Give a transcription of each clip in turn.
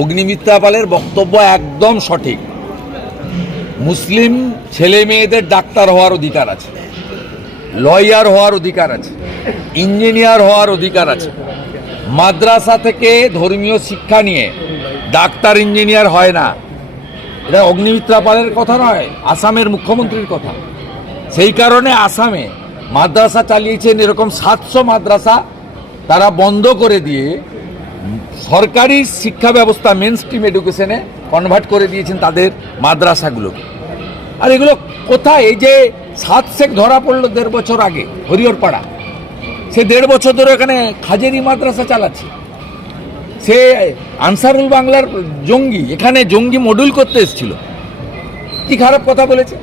অগ্নিমিত্রা পালের বক্তব্য একদম সঠিক। মুসলিম ছেলে মেয়েদের ডাক্তার হওয়ার অধিকার আছে, লয়ার হওয়ার অধিকার আছে, ইঞ্জিনিয়ার হওয়ার অধিকার আছে। মাদ্রাসা থেকে ধর্মীয় শিক্ষা নিয়ে ডাক্তার ইঞ্জিনিয়ার হয় না। এটা অগ্নিমিত্রা পালের কথা নয়, আসামের মুখ্যমন্ত্রীর কথা। সেই কারণে আসামে মাদ্রাসা চালিয়েছেন, এরকম 700 মাদ্রাসা তারা বন্ধ করে দিয়ে সরকারি শিক্ষা ব্যবস্থা মেন স্ট্রিম এডুকেশনে কনভার্ট করে দিয়েছেন তাদের মাদ্রাসাগুলোকে। আর এগুলো কোথায়? এই যে 7 শেখ ধরা পড়লো 1.5 বছর আগে হরিহরপাড়া, সে 1.5 বছর ধরে এখানে খাজেরি মাদ্রাসা চালাচ্ছে। সে আনসারুল বাংলার জঙ্গি, এখানে জঙ্গি মডুল করতে এসেছিল। কি খারাপ কথা বলেছে।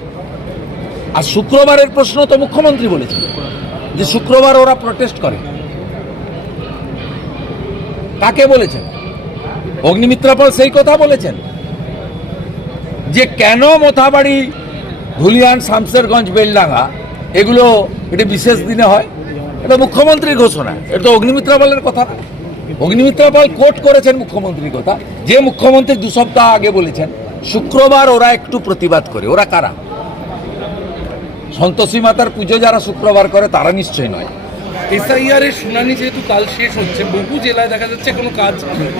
আর শুক্রবারের প্রশ্ন তো মুখ্যমন্ত্রী বলেছেন যে শুক্রবার ওরা প্রটেস্ট করে। কাকে বলেছেন? অগ্নিমিত্রা পাল সেই কথা বলেছেন যে কেন মোথাবাড়ি, ধুলিয়ান, শামসেরগঞ্জ, বেলডাঙ্গা এগুলো এটা বিশেষ দিনে হয়। এটা মুখ্যমন্ত্রীর ঘোষণা, এটা তো অগ্নিমিত্রা পালের কথা না। অগ্নিমিত্রা পাল কোট করেছেন মুখ্যমন্ত্রীর কথা, যে মুখ্যমন্ত্রী 2 সপ্তাহ আগে বলেছেন শুক্রবার ওরা একটু প্রতিবাদ করে। ওরা কারা? সন্তোষী মাতার পুজো যারা শুক্রবার করে তারা নিশ্চয় নয়। এসআইআর এর শুনানি যেহেতু কাল শেষ হচ্ছে, বহু জেলায় দেখা যাচ্ছে কোনো কাজ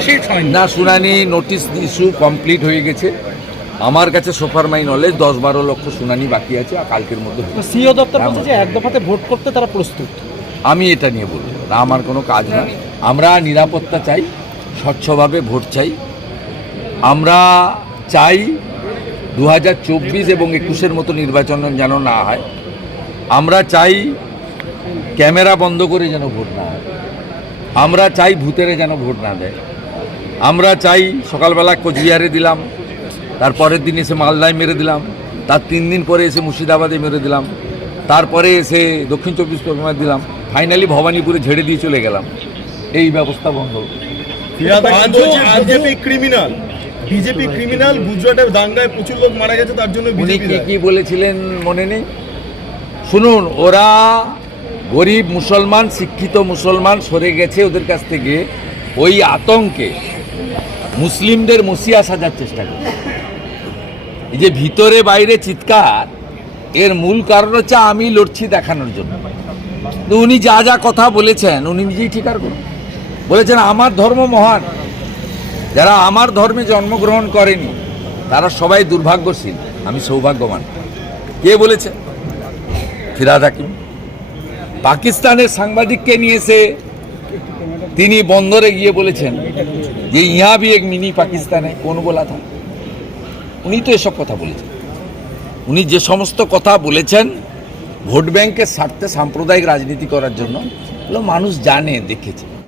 শেষ হয়নি। না, শুনানি নোটিশ ইস্যু কমপ্লিট হয়ে গেছে। আমার কাছে সোফার মাই নলেজ 10-12 লক্ষ শুনানি বাকি আছে, আর কালকের মধ্যে। সিও দপ্তর বলছে যে এক দফাতে ভোট করতে তারা প্রস্তুত। আমি এটা নিয়ে বলবো না, আমার কোনো কাজ না। আমরা নিরাপত্তা চাই, স্বচ্ছভাবে ভোট চাই। আমরা চাই 2024 এবং 21-এর মতো নির্বাচন যেন না হয়। আমরা চাই ক্যামেরা বন্ধ করে যেন ভোট না হয়। আমরা চাই ভূতেরে যেন ভোট না দেয়। আমরা চাই সকালবেলা কোচবিহারে দিলাম, তারপরের দিন এসে মালদায় মেরে দিলাম, তার 3 দিন পরে এসে মুর্শিদাবাদে মেরে দিলাম, তারপরে এসে দক্ষিণ 24 পরগনায় দিলাম, ফাইনালি ভবানীপুরে ঝেড়ে দিয়ে চলে গেলাম। এই ব্যবস্থা বন্ধ। বিজেপি ক্রিমিনাল, গুজরাটের দাঙ্গায় প্রচুর লোক মারা গেছে, তার জন্য উনি কি বলেছিলেন মনে নেই? শুনুন, ওরা গরিব মুসলমান, শিক্ষিত মুসলমান সরে গেছে ওদের কাছ থেকে, ওই আতঙ্কে মুসলিমদের মসিয়া সাজার চেষ্টা করছে। এই যে ভিতরে বাইরে চিৎকার, এর মূল কারণ হচ্ছে আমি লড়ছি দেখানোর জন্য। তো উনি যা যা কথা বলেছেন উনি নিজেই ঠিকার করুন। বলেছেন আমার ধর্ম মহান, যারা আমার ধর্মে জন্মগ্রহণ করেনি তারা সবাই দুর্ভাগ্যশীল, আমি সৌভাগ্যবান। কে বলেছে? ফিরহাদ হাকিম। পাকিস্তানের সাংবাদিককে নিয়ে এসে তিনি বন্দরে গিয়ে বলেছেন যে ইহা ভি এক মিনি পাকিস্তানে কোন বলা থা। উনি তো এসব কথা বলেছেন। উনি যে সমস্ত কথা বলেছেন ভোট ব্যাংকের স্বার্থে সাম্প্রদায়িক রাজনীতি করার জন্য, মানুষ জানে, দেখেছে।